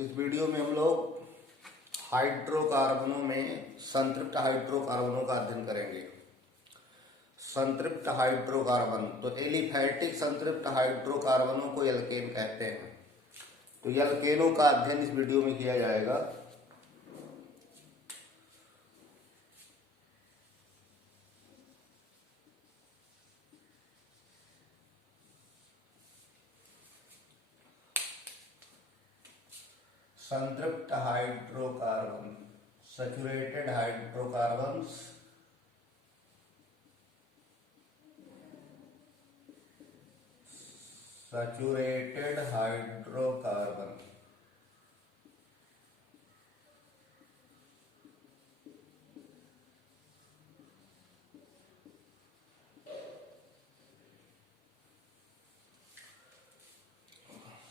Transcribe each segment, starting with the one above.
इस वीडियो में हम लोग हाइड्रोकार्बनों में संतृप्त हाइड्रोकार्बनों का अध्ययन करेंगे। संतृप्त हाइड्रोकार्बन तो एलिफैटिक संतृप्त हाइड्रोकार्बनों को एल्केन कहते हैं। तो एल्केनों का अध्ययन इस वीडियो में किया जाएगा। संतृप्त hydrocarbon saturated hydrocarbons saturated hydrocarbon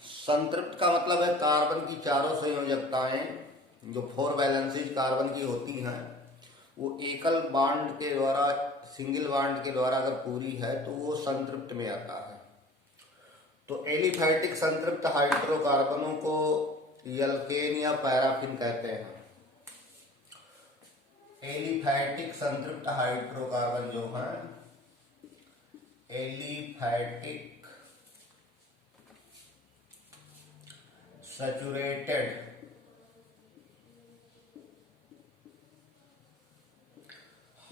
संतृप्त का मतलब है कार्बन की चारों संयोजकताएं जो 4 वैलेंसीज कार्बन की होती हैं वो एकल बांड के द्वारा सिंगल बांड के द्वारा अगर पूरी है तो वो संतृप्त में आता है। तो एलिफैटिक संतृप्त हाइड्रोकार्बनों को एल्केन या पैराफिन कहते हैं। एलिफैटिक संतृप्त हाइड्रोकार्बन जो है aliphatic saturated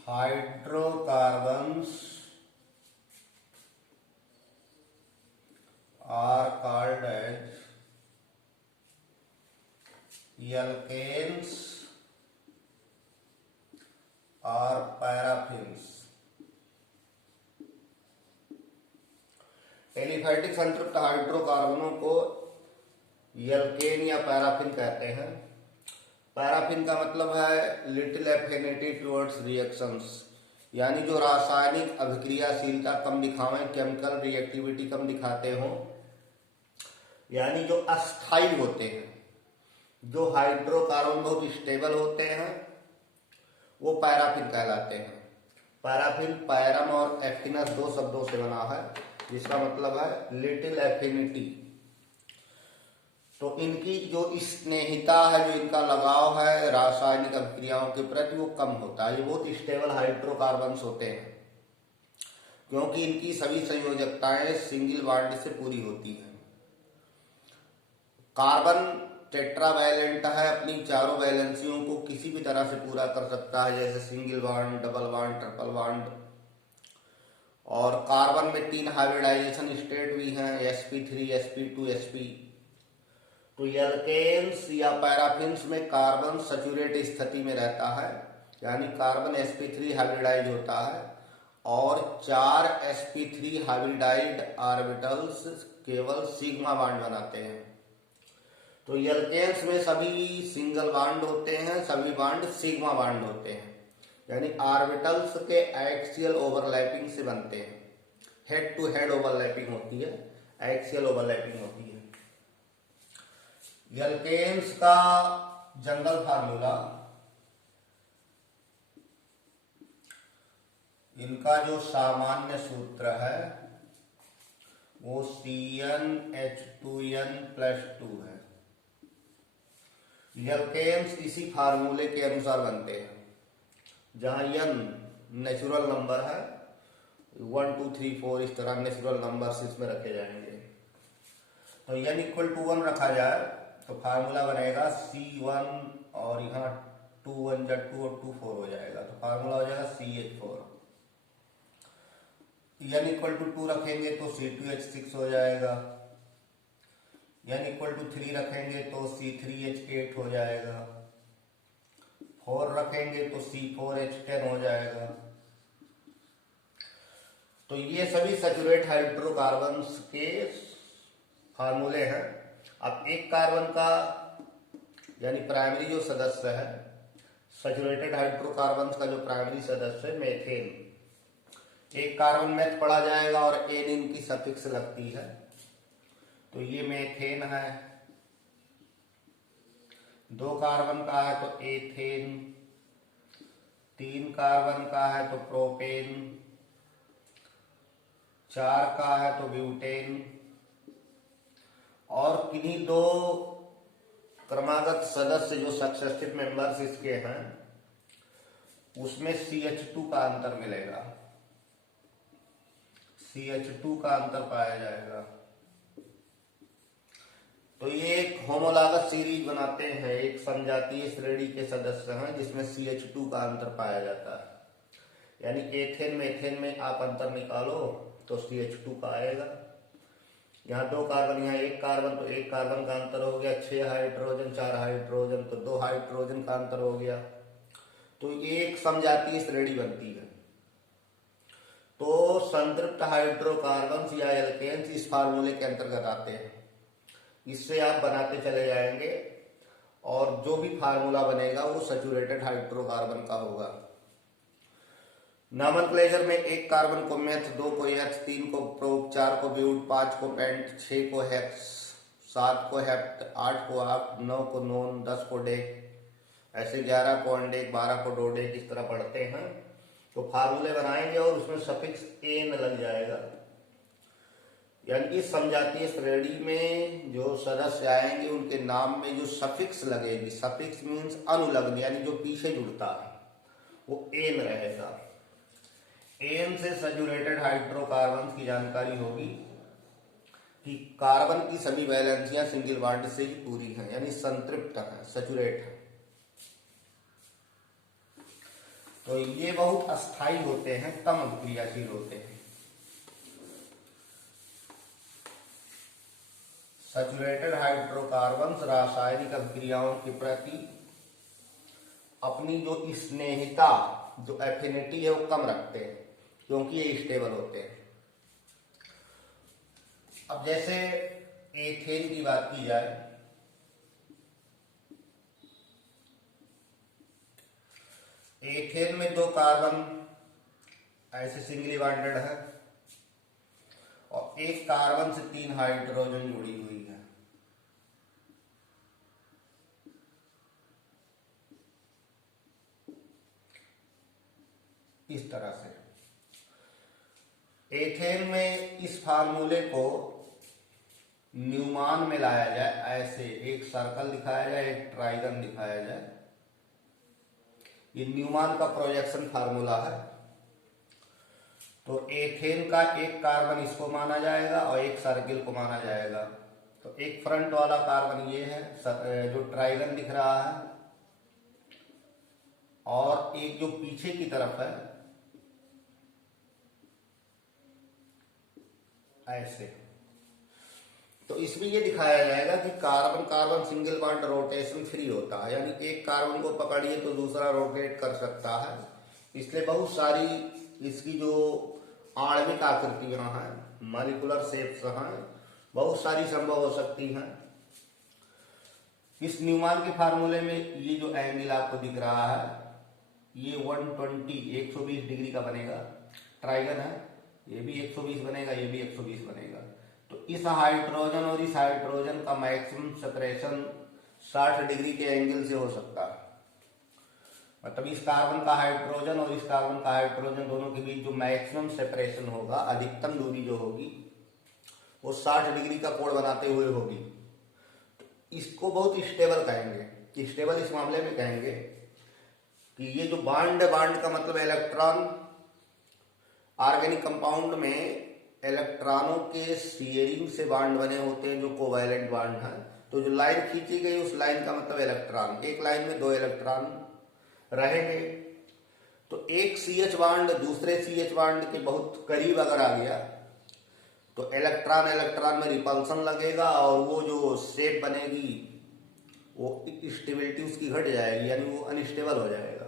hydrocarbons are called as alkanes or paraffins। Aliphatic संतृप्त हाइड्रोकार्बनों को एल्केन या पैराफिन कहते हैं। पैराफिन का मतलब है लिटिल एफिनिटी टुवर्ड्स रिएक्शंस, यानी जो रासायनिक अभिक्रियाशीलता कम दिखावें, केमिकल रिएक्टिविटी कम दिखाते हों, यानी जो अस्थाई होते हैं। जो हाइड्रोकार्बन बहुत स्टेबल होते हैं वो पैराफिन कहलाते हैं। पैराफिन पैरम और एफिनस 2 शब्दों से बना है जिसका मतलब है लिटिल एफिनिटी। तो इनकी जो स्नेहिता है, जो इनका लगाव है रासायनिक अभिक्रियाओं के प्रति वो कम होता है। ये बहुत स्टेबल हाइड्रोकार्बन्स होते हैं क्योंकि इनकी सभी संयोजकताएं सिंगल बॉन्ड से पूरी होती हैं। कार्बन टेट्रावैलेंट है, अपनी चारों वैलेंसियों को किसी भी तरह से पूरा कर सकता है, जैसे single bond, double bond, triple bond. और कार्बन में 3 हाइब्रिडाइजेशन स्टेट भी हैं, sp3, sp2, sp। तो एल्केन्स या पैराफिन्स में कार्बन सैचुरेट स्थिति में रहता है, यानी कार्बन sp3 हाइब्रिडाइज होता है और 4 sp3 हाइब्रिडाइड ऑर्बिटल्स केवल सिग्मा बॉन्ड बनाते हैं। तो एल्केन्स में सभी सिंगल बॉन्ड होते हैं, सभी बॉन्ड सिग्मा बॉन्ड होते हैं, यानी ऑर्बिटल्स के एक्सियल ओवरलैपिंग से बनते हैं। हेड टू हेड ओवरलैपिंग होती है, एक्सियल ओवरलैपिंग होती है। एल्केन्स का जनरल फार्मूला, इनका जो सामान्य सूत्र है वो CnH2n+2 है। एल्केन्स इसी फार्मूले के अनुसार बनते हैं, जहां n नेचुरल नंबर है, 1 2 3 4 इस तरह नेचुरल नंबर इसमें रखे जाएंगे। तो n = 1 रखा जाए तो फार्मूला बनेगा C1 और यहाँ 2 1 2 और 2 4 हो जाएगा, तो फार्मूला हो जाएगा CH4। n = 2 रखेंगे तो C2H6 हो जाएगा, n = 3 रखेंगे तो C3H8 हो जाएगा, 4 रखेंगे तो C4H10 हो जाएगा। तो ये सभी सैचुरेट हाइड्रोकार्बन्स के फार्मूले हैं। अब एक कार्बन का यानी प्राइमरी जो सदस्य है, सैचुरेटेड हाइड्रोकार्बन्स का जो प्राइमरी सदस्य है मेथेन, एक कार्बन मेथ पढ़ा जाएगा और एन इनकी सफिक्स लगती है, तो ये मेथेन है। 2 कार्बन का है तो एथेन, 3 कार्बन का है तो प्रोपेन, 4 का है तो ब्यूटेन, और किन्हीं 2 क्रमागत सदस्य जो सक्सेसिव मेंबर्स इसके हैं उसमें CH2 का अंतर मिलेगा, CH2 का अंतर पाया जाएगा। तो ये एक होमोलॉगस सीरीज बनाते हैं, एक समजातीय श्रेणी के सदस्य हैं जिसमें CH2 का अंतर पाया जाता है। यानी एथेन मेथेन में आप अंतर निकालो तो CH2 का आएगा। यहाँ 2 कार्बन, यहाँ 1 कार्बन, तो 1 कार्बन का अंतर हो गया, 6 हाइड्रोजन 4 हाइड्रोजन तो 2 हाइड्रोजन का अंतर हो गया। तो ये एक समजातीय श्रेणी बनती है। तो संतृप्त हाइड्रोकार्बन्स या एल्केन्स इस फार्मूले के अंतर्गत आते हैं। इससे आप बनाते चले जाएंगे और जो भी फार्मूला बनेगा वो सैचुरेटेड हाइड्रोकार्बन का होगा। नॉमेनक्लेचर में 1 कार्बन को मेथ, 2 को एथ, 3 को प्रोप, 4 को ब्यूट, 5 को पेंट, 6 को हेक्स, 7 को हेप्ट, 8 को ऑक्ट, 9 को नोन, 10 को डेक, ऐसे 11 को अंडेक, 12 को डोडेक, इस तरह पढ़ते हैं। तो फार्मूले बनाएंगे और उसमें सफिक्स एन लग जाएगा। यानी इस समजातीय श्रेणी में जो सदस्य आएंगे उनके नाम में जो सफिक्स लगेगी, सफिक्स मीन्स अनुलग्न, यानी जो पीछे जुड़ता है, वो एन रहेगा। एन से सैचुरेटेड हाइड्रोकार्बन की जानकारी होगी कि कार्बन की सभी वैलेंसियां सिंगल बॉन्ड से ही पूरी हैं, यानी संतृप्त है, सैचुरेट है। तो ये बहुत अस्थायी होते हैं, कम क्रियाशील होते हैं। सैचुरेटेड हाइड्रोकार्बन्स रासायनिक अभिक्रियाओं के प्रति अपनी जो स्नेहिता, जो एफिनिटी है, वो कम रखते हैं क्योंकि ये स्टेबल होते हैं। अब जैसे एथेन की बात की जाए, एथेन में 2 कार्बन ऐसे सिंगली बॉन्डेड है और 1 कार्बन से 3 हाइड्रोजन जुड़ी हुई है। इस तरह से एथेन में इस फार्मूले को न्यूमान में लाया जाए, ऐसे एक सर्कल दिखाया जाए, एक ट्राइगन दिखाया जाए। ये न्यूमान का प्रोजेक्शन फार्मूला है। तो एथेन का 1 कार्बन इसको माना जाएगा और 1 सर्किल को माना जाएगा। तो एक फ्रंट वाला कार्बन ये है जो ट्राइगन दिख रहा है, और एक जो पीछे की तरफ है ऐसे। तो इसमें ये दिखाया जाएगा कि carbon carbon single bond rotation free होता है, यानी 1 कार्बन को पकड़िए तो दूसरा रोटेट कर सकता है। इसलिए बहुत सारी इसकी जो आणविक आकृतियां हैं, मॉलिक्यूलर शेप्स हैं, बहुत सारी संभव हो सकती हैं। इस न्यूमान के फार्मूले में ये जो एंगल आपको दिख रहा है ये 120 डिग्री का बनेगा। ट्राइगन है, ये भी 120 बनेगा, ये भी 120 बनेगा। तो इस हाइड्रोजन और इस हाइड्रोजन का मैक्सिमम सेपरेशन 60 डिग्री के एंगल से हो सकता है। मतलब इस कार्बन का हाइड्रोजन और इस कार्बन का हाइड्रोजन दोनों के बीच जो मैक्सिमम सेपरेशन होगा, अधिकतम दूरी जो होगी, वो 60 डिग्री का कोण बनाते हुए होगी। तो इसको बहुत स्टेबल कहेंगे। स्टेबल इस मामले में कहेंगे कि ये जो बॉन्ड का मतलब इलेक्ट्रॉन, ऑर्गेनिक कंपाउंड में इलेक्ट्रॉनों के शेयरिंग से बॉन्ड बने होते हैं जो कोवैलेंट बॉन्ड है। तो जो लाइन खींची गई उस लाइन का मतलब इलेक्ट्रॉन, एक लाइन में 2 इलेक्ट्रॉन रहेंगे। तो एक CH बॉन्ड दूसरे CH बॉन्ड के बहुत करीब अगर आ गया तो इलेक्ट्रॉन इलेक्ट्रॉन में रिपल्सन लगेगा और वो जो शेप बनेगी वो स्टेबिलिटी उसकी घट जाएगी, यानी वो अनस्टेबल हो जाएगा।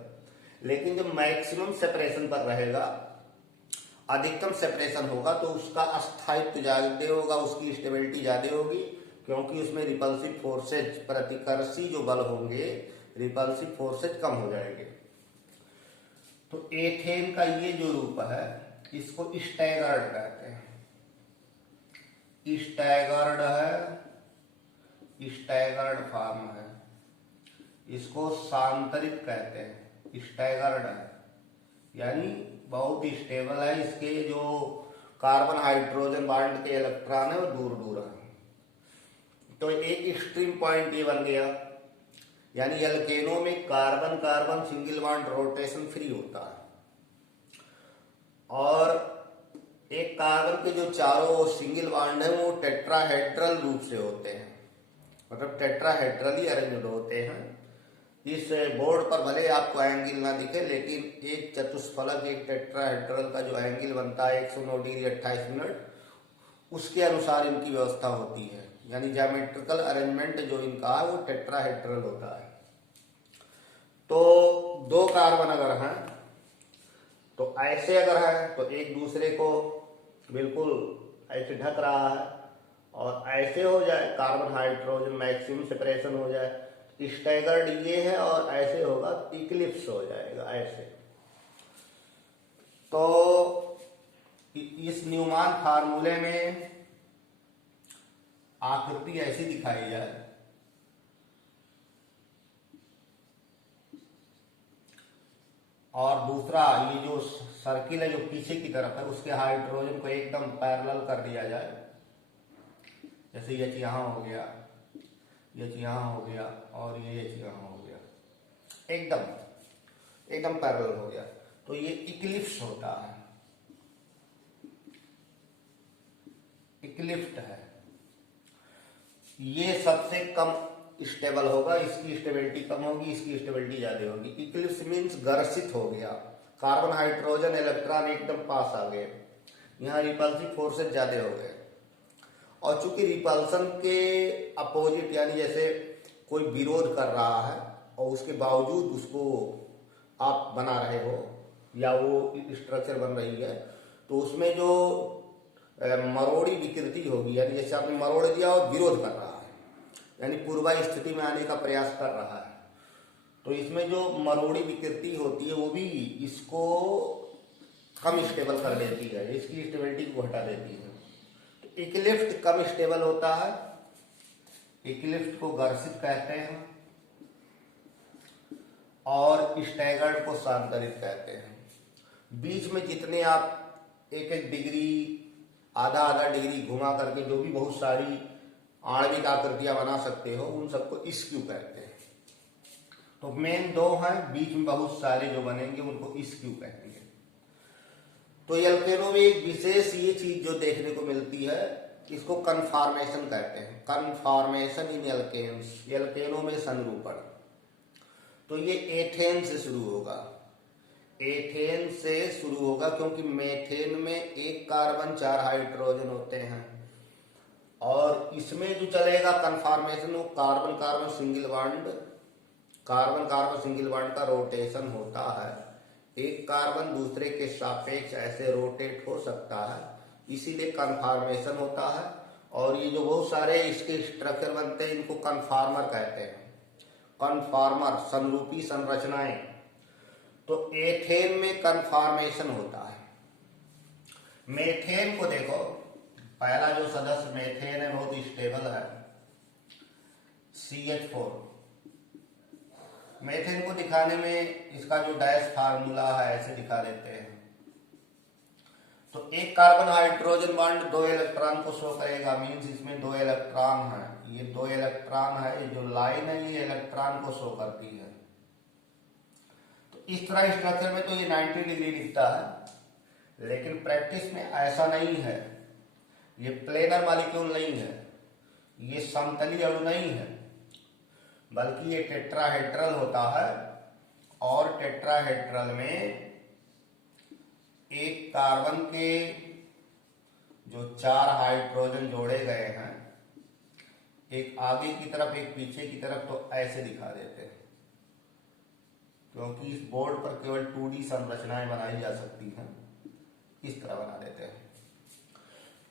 लेकिन जब मैक्सिमम सेपरेशन पर रहेगा, अधिकतम सेपरेशन होगा, तो उसका अस्थायित्व ज्यादा होगा, उसकी स्टेबिलिटी ज्यादा होगी, क्योंकि उसमें रिपल्सिव फोर्सेज, प्रतिकर्षी जो बल होंगे, रिपल्सिव फोर्सेज कम हो जाएंगे। तो एथेन का ये जो रूप है इसको स्टैगर्ड कहते हैं। स्टैगर्ड है, स्टैगर्ड फॉर्म है। इसको सांतरित कहते हैं। स्टैगर्ड है यानी बहुत स्टेबल है। इसके जो कार्बन हाइड्रोजन बॉन्ड के इलेक्ट्रॉन है वो दूर दूर है। तो एक एक्सट्रीम पॉइंट ये बन गया यानी एल्केनो में carbon carbon single bond rotation free होता है, और एक कार्बन के जो चारों सिंगल बॉन्ड है वो टेट्राहेड्रल रूप से होते हैं, मतलब टेट्राहेड्रली अरेंज्ड होते हैं। इस बोर्ड पर भले आपको एंगल ना दिखे, लेकिन एक चतुष्फलक एक टेट्राहेड्रल का जो एंगल बनता है 109 डिग्री 28 मिनट, उसके अनुसार इनकी व्यवस्था होती है। यानी ज्योमेट्रिकल अरेंजमेंट जो इनका है वो टेट्राहेड्रल होता है। तो दो कार्बन अगर हैं तो ऐसे अगर है तो एक दूसरे को बिल्कुल ऐसे ढक रहा है, और ऐसे हो जाए कार्बन हाइड्रोजन मैक्सिमम सेपरेशन हो जाए, स्टैगर्ड ये है, और ऐसे होगा इक्लिप्स हो जाएगा ऐसे। तो इस न्यूमान फार्मूले में आकृति ऐसी दिखाई जाए, और दूसरा ये जो सर्किल है जो पीछे की तरफ है उसके हाइड्रोजन को एकदम पैरेलल कर दिया जाए, जैसे ये यहाँ हो गया, ये यहाँ हो गया, और ये यहाँ हो गया, एकदम एकदम पैरेलल हो गया, तो ये इक्लिप्स होता है, इक्लिप्ट है। ये सबसे कम स्टेबल होगा, इसकी स्टेबिलिटी कम होगी, इसकी स्टेबिलिटी ज्यादा होगी। इक्लिप्स मीन्स घर्षित हो गया, कार्बन हाइड्रोजन इलेक्ट्रॉन एकदम पास आ गए, यहाँ रिपल्सिव फोर्सेस ज्यादा हो गए। और चूंकि रिपल्सन के अपोजिट, यानी जैसे कोई विरोध कर रहा है और उसके बावजूद उसको आप बना रहे हो या वो स्ट्रक्चर बन रही है, तो उसमें जो मरोड़ी विकृति होगी, यानी जैसे आपने मरोड़ दिया और विरोध कर रहा है, यानी पूर्वा स्थिति में आने का प्रयास कर रहा है, तो इसमें जो मरोड़ी विकृति होती है वो भी इसको कम स्टेबल कर देती है, इसकी स्टेबिलिटी को घटा देती है। तो इक्लिप्ट कम स्टेबल होता है, इक्लिप्ट को घर्षित कहते हैं, और स्टैगर्ड को सांतरित कहते हैं। बीच में जितने आप एक एक डिग्री, आधा आधा डिग्री घुमा करके जो भी बहुत सारी आणविक आकृतियां बना सकते हो, उन सबको स्क्यू कहते हैं। तो मेन दो हैं, बीच में बहुत सारे जो बनेंगे उनको स्क्यू कहेंगे। तो एल्केनो में एक विशेष ये चीज जो देखने को मिलती है, इसको कन्फॉर्मेशन कहते हैं, कन्फॉर्मेशन इन एल्केन्स, एल्केनो में संरूपण। तो ये एथेन से शुरू होगा, एथेन से शुरू होगा, क्योंकि मेथेन में एक कार्बन 4 हाइड्रोजन होते हैं, और इसमें जो चलेगा कन्फॉर्मेशन वो carbon carbon single bond, carbon carbon single bond का रोटेशन होता है। एक कार्बन दूसरे के सापेक्ष ऐसे रोटेट हो सकता है, इसीलिए कन्फॉर्मेशन होता है। और ये जो बहुत सारे इसके स्ट्रक्चर बनते हैं इनको कन्फॉर्मर कहते हैं, कन्फॉर्मर संरूपी संरचनाएं। तो एथेन में कन्फॉर्मेशन होता है। मेथेन को देखो, पहला जो सदस्य मेथेन है बहुत स्टेबल है, CH4। मेथेन को दिखाने में इसका जो डैश फार्मूला है ऐसे दिखा देते हैं। तो एक कार्बन हाइड्रोजन बॉन्ड 2 इलेक्ट्रॉन को शो करेगा, मीन्स इसमें 2 इलेक्ट्रॉन है, ये 2 इलेक्ट्रॉन है, ये जो लाइन है ये इलेक्ट्रॉन को शो करती है। तो इस तरह स्ट्रक्चर में तो ये 90 डिग्री दिखता है, लेकिन प्रैक्टिस में ऐसा नहीं है। ये प्लेनर मॉलिक्यूल नहीं है, ये समतलीय अणु नहीं है, बल्कि ये टेट्राहेड्रल होता है, और टेट्राहेड्रल में एक कार्बन के जो 4 हाइड्रोजन जोड़े गए हैं, एक आगे की तरफ एक पीछे की तरफ, तो ऐसे दिखा देते हैं, क्योंकि इस बोर्ड पर केवल 2D संरचनाएं बनाई जा सकती हैं, इस तरह बना देते हैं।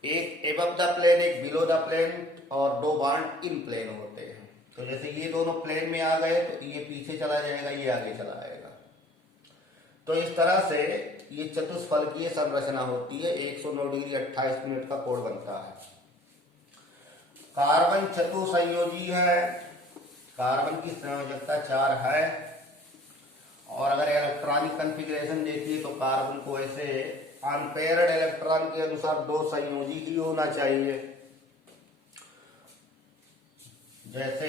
एक एबव द प्लेन, एक बिलो द प्लेन, और 2 बॉन्ड इन प्लेन होते हैं। तो जैसे ये दोनों प्लेन में आ गए तो ये पीछे चला जाएगा, ये आगे चला आएगा। तो इस तरह से ये चतुष्फलकीय संरचना होती है, 109 डिग्री 28 मिनट का कोण बनता है। कार्बन चतुसंयोजी है, कार्बन की संयोजकता 4 है, और अगर इलेक्ट्रॉनिक कॉन्फ़िगरेशन देखिए तो कार्बन को ऐसे अनपेयर्ड इलेक्ट्रॉन के अनुसार 2 संयोजी ही होना चाहिए। जैसे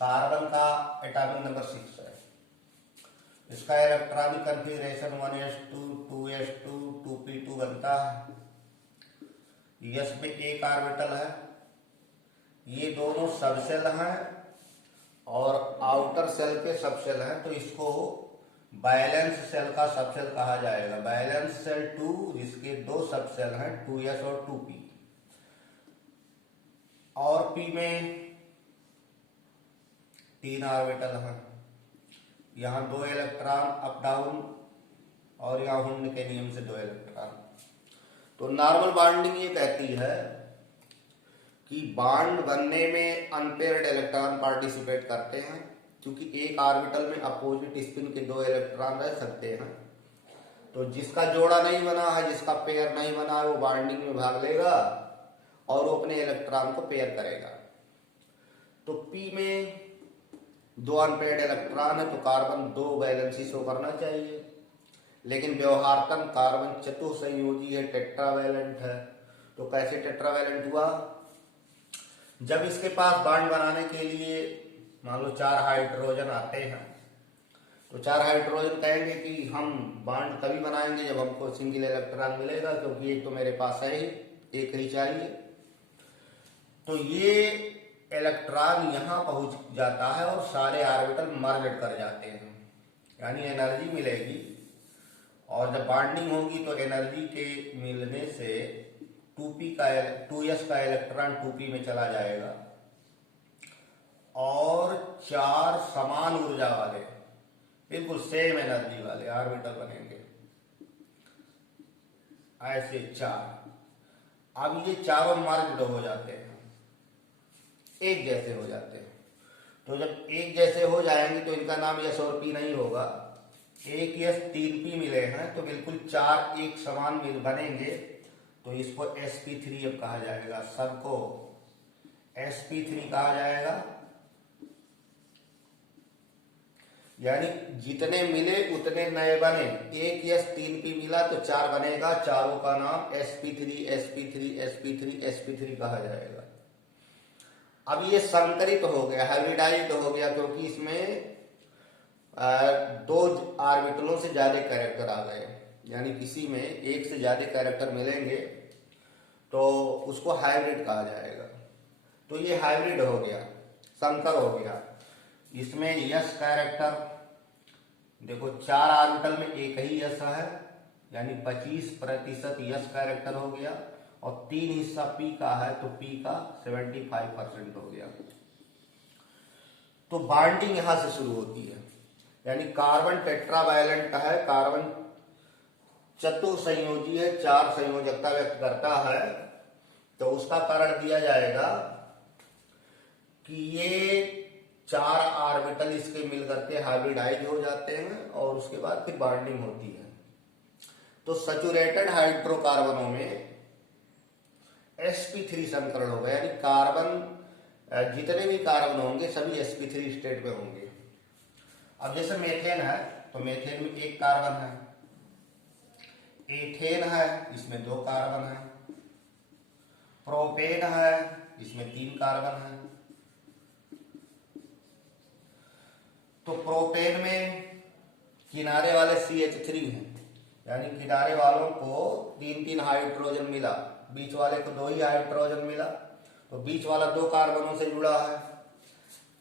कार्बन का एटॉमिक नंबर 6 है। इसका electronic configuration 1s2 2s2 2p2 बनता है। यस में एक ऑर्बिटल है। ये दोनों सबसेल हैं और आउटर सेल के सबसेल हैं, तो इसको बैलेंस सेल का सबसेल कहा जाएगा। बैलेंस सेल 2 जिसके दो सबसेल हैं 2s और 2p, और p में 3 ऑर्बिटल हैं। यहाँ 2 इलेक्ट्रॉन अप डाउन और यहाँ हुंड के नियम से 2 इलेक्ट्रॉन। तो नॉर्मल बॉन्डिंग ये कहती है कि बॉन्ड बनने में अनपेयर्ड इलेक्ट्रॉन पार्टिसिपेट करते हैं, क्योंकि एक ऑर्बिटल में अपोजिट स्पिन के 2 इलेक्ट्रॉन रह सकते हैं। तो जिसका जोड़ा नहीं बना है, जिसका पेयर नहीं बना है, वो बॉन्डिंग में भाग लेगा और वो अपने इलेक्ट्रॉन को पेयर करेगा। तो P में 2 अनपेयर्ड इलेक्ट्रॉन है, तो कार्बन 2 वैलेंसी शो करना चाहिए। लेकिन व्यवहारतन कार्बन चतुसंयोजी है, टेट्रावैलेंट है। तो कैसे टेट्रावैलेंट हुआ? जब इसके पास बॉन्ड बनाने के लिए मान लो 4 हाइड्रोजन आते हैं, तो 4 हाइड्रोजन कहेंगे कि हम बॉन्ड तभी बनाएंगे जब हमको सिंगल इलेक्ट्रॉन मिलेगा, क्योंकि एक तो मेरे पास है ही, एक ही चाहिए। तो ये इलेक्ट्रॉन यहां पहुंच जाता है और सारे ऑर्बिटल मर्ज कर जाते हैं, यानी एनर्जी मिलेगी। और जब बॉन्डिंग होगी तो एनर्जी के मिलने से 2s का इलेक्ट्रॉन 2p में चला जाएगा और 4 समान ऊर्जा वाले बिल्कुल सेम एनर्जी वाले ऑर्बिटल बनेंगे, ऐसे 4। अब ये चारों मर्ज हो जाते हैं, एक जैसे हो जाते हैं। तो जब एक जैसे हो जाएंगे तो इनका नाम यस और पी नहीं होगा। एक यस 3p मिले हैं तो बिल्कुल 4 एक समान मिल बनेंगे, तो इसको sp3 अब कहा जाएगा। सबको sp3 कहा जाएगा। यानी जितने मिले उतने नए बने। एक यस 3p मिला तो 4 बनेगा, चारों का नाम sp3 sp3 sp3 sp3 कहा जाएगा। अब ये संकरित हो गया, हाइब्रिडाइज्ड हो गया, क्योंकि इसमें 2 ऑर्बिटलों से ज्यादा कैरेक्टर आ गए। यानी किसी में एक से ज्यादा कैरेक्टर मिलेंगे तो उसको हाइब्रिड कहा जाएगा। तो ये हाइब्रिड हो गया, संकर हो गया। इसमें यस कैरेक्टर देखो 4 ऑर्बिटल में एक ही यस है, यानी 25% यस कैरेक्टर हो गया, और 3 हिस्सा पी का है तो पी का 75% हो गया। तो बॉन्डिंग यहां से शुरू होती है, यानी कार्बन टेट्रावैलेंट है, कार्बन चतुसंयोजी है, 4 संयोजकता व्यक्त करता है। तो उसका कारण दिया जाएगा कि ये 4 ऑर्बिटल इसके मिलकर के हाइब्रिडाइज हो जाते हैं और उसके बाद फिर बॉन्डिंग होती है। तो सैचुरेटेड हाइड्रोकार्बनों में sp3 संकरण होगा, यानी कार्बन जितने भी कार्बन होंगे सभी sp3 स्टेट में होंगे। अब जैसे मेथेन है तो मेथेन में एक कार्बन है, एथेन है इसमें 2 कार्बन है, प्रोपेन है इसमें 3 कार्बन है। तो प्रोपेन में किनारे वाले CH3 हैं, यानी किनारे वालों को 3-3 हाइड्रोजन मिला, बीच वाले को 2 ही हाइड्रोजन मिला, तो बीच वाला 2 कार्बनों से जुड़ा है।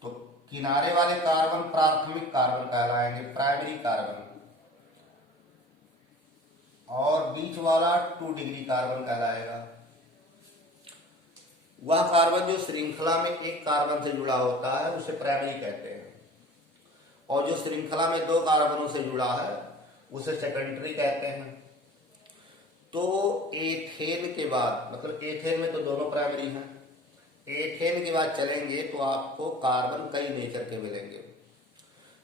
तो किनारे वाले कार्बन प्राथमिक कार्बन कहलाएंगे, प्राइमरी कार्बन, और बीच वाला 2 डिग्री कार्बन कहलाएगा। वह कार्बन जो श्रृंखला में एक कार्बन से जुड़ा होता है उसे प्राइमरी कहते हैं, और जो श्रृंखला में 2 कार्बनों से जुड़ा है उसे सेकेंडरी कहते हैं। तो एथेन के बाद, मतलब एथेन में तो दोनों प्राइमरी हैं, एथेन के बाद चलेंगे तो आपको कार्बन कई नेचर के मिलेंगे।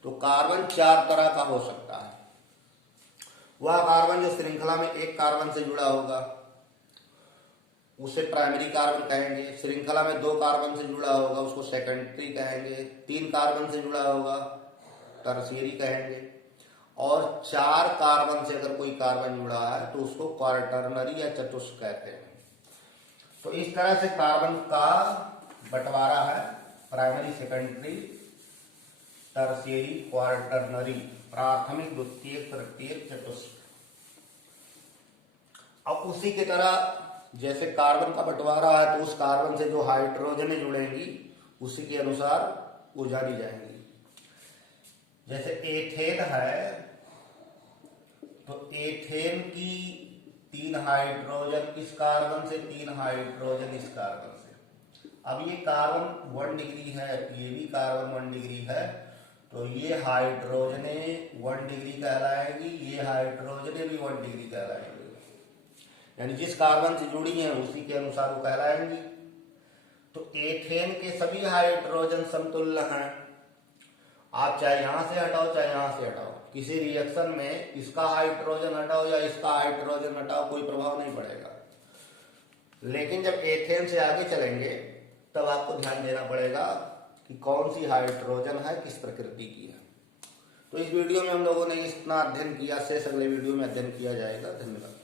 तो कार्बन 4 तरह का हो सकता है। वह कार्बन जो श्रृंखला में एक कार्बन से जुड़ा होगा उसे प्राइमरी कार्बन कहेंगे, श्रृंखला में 2 कार्बन से जुड़ा होगा उसको सेकेंडरी कहेंगे, 3 कार्बन से जुड़ा होगा टर्शियरी कहेंगे, और 4 कार्बन से अगर कोई कार्बन जुड़ा है तो उसको क्वार्टरनरी या चतुष्क कहते हैं। तो इस तरह से कार्बन का बंटवारा है, प्राइमरी, सेकेंडरी टर्शियरी, क्वार्टरनरी, प्राथमिक, द्वितीयक, तृतीयक, चतुष्क। अब उसी की तरह जैसे कार्बन का बंटवारा है तो उस कार्बन से जो हाइड्रोजन जुड़ेंगी उसी के अनुसार ऊर्जा दी जाएंगी। जैसे एथेन है तो एथेन की 3 हाइड्रोजन इस कार्बन से, 3 हाइड्रोजन इस कार्बन से। अब ये कार्बन 1 डिग्री है, ये भी कार्बन 1 डिग्री है, तो ये हाइड्रोजने 1 डिग्री कहलाएंगी, ये हाइड्रोजने भी 1 डिग्री कहलाएंगी। यानी जिस कार्बन से जुड़ी हैं उसी के अनुसार वो कहलाएंगी। तो एथेन के सभी हाइड्रोजन समतुल्य हैं। आप चाहे यहां से हटाओ चाहे यहां से हटाओ, किसी रिएक्शन में इसका हाइड्रोजन हटाओ या इसका हाइड्रोजन हटाओ, कोई प्रभाव नहीं पड़ेगा। लेकिन जब एथेन से आगे चलेंगे तब आपको ध्यान देना पड़ेगा कि कौन सी हाइड्रोजन है, किस प्रकृति की है। तो इस वीडियो में हम लोगों ने इतना अध्ययन किया, शेष अगले वीडियो में अध्ययन किया जाएगा। धन्यवाद।